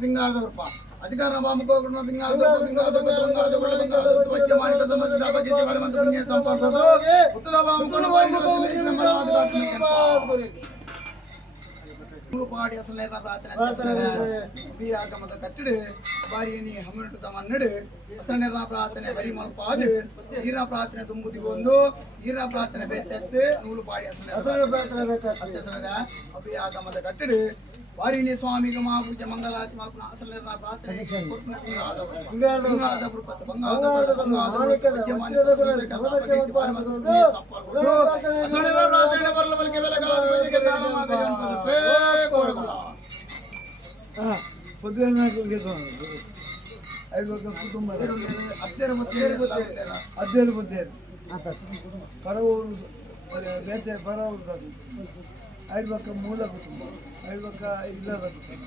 ಬಿಂಗಾರದವರಪ್ಪ ಅಧಿಕಾರ ಬಾಮು ಕೋಗಣ ಬಿಂಗಾರದವರ ವಚ್ಚ ಮಾಡಿದ ಮಧ್ಯ ಅಪಗಿಟ್ಟು ಬರಮದ ದುನಿಯಾ ಸಂಪರ್ಕರು ಗುತ್ತದ ಬಾಮು ಪಾಡಿ ಅಸಲ ಪ್ರಾರ್ಥನೆ ಆಗಮದ ಕಟ್ಟಡು ಬಾರಿಯನಿ ಹಮ್ಮನಿಟ್ಟದ ಮನ್ನಡು ಅಸಲ ಪ್ರಾರ್ಥನೆ ಬರಿ ಮಲ್ಪಾದು ಈರ ಪ್ರಾರ್ಥನೆ ತುಂಬುದಿಗೊಂದು ಈರ ಪ್ರಾರ್ಥನೆ ಬೇತೆತ್ತು ನೂಲು ಪಾಡಿ ಅಸಲ ಪ್ರಾರ್ಥನೆ ಅಭಿ ಆಗಮದ ಕಟ್ಟಡು ವಾರಿಣಿ ಸ್ವಾಮಿಗೆ ಮಹಾಪೂಜೆ ಮಂಗಲಾರತಿ ಮಲ್ಪನ ಅಸಲ ಪ್ರಾರ್ಥನೆ ಕುಟುಂಬ ಪರವರು ಬೇತೆ ಪರವರು ಐದು ಪಕ್ಕ ಮೂಲ ಕುಟುಂಬ ಐದು ಪಕ್ಕ ಇಲ್ಲದ ಕುಟುಂಬ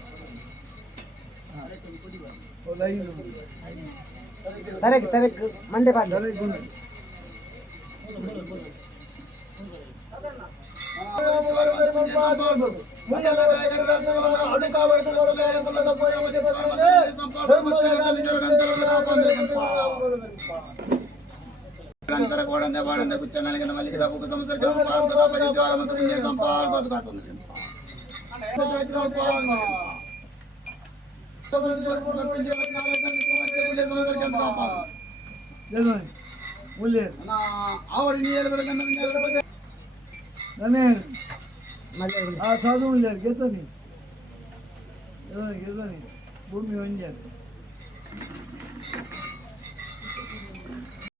ಮಂಡೆ ಕೋಡಂದೆ ಬಾಡಂದೆ ಕುಚ್ಚ ನನಗೆ ಮಲ್ಲಿಗೆ ಬುಕ್ ಸಾಧು ಗೆದ್ದನಿ ಭೂಮಿ ಹೊಂದ್ಯಾರ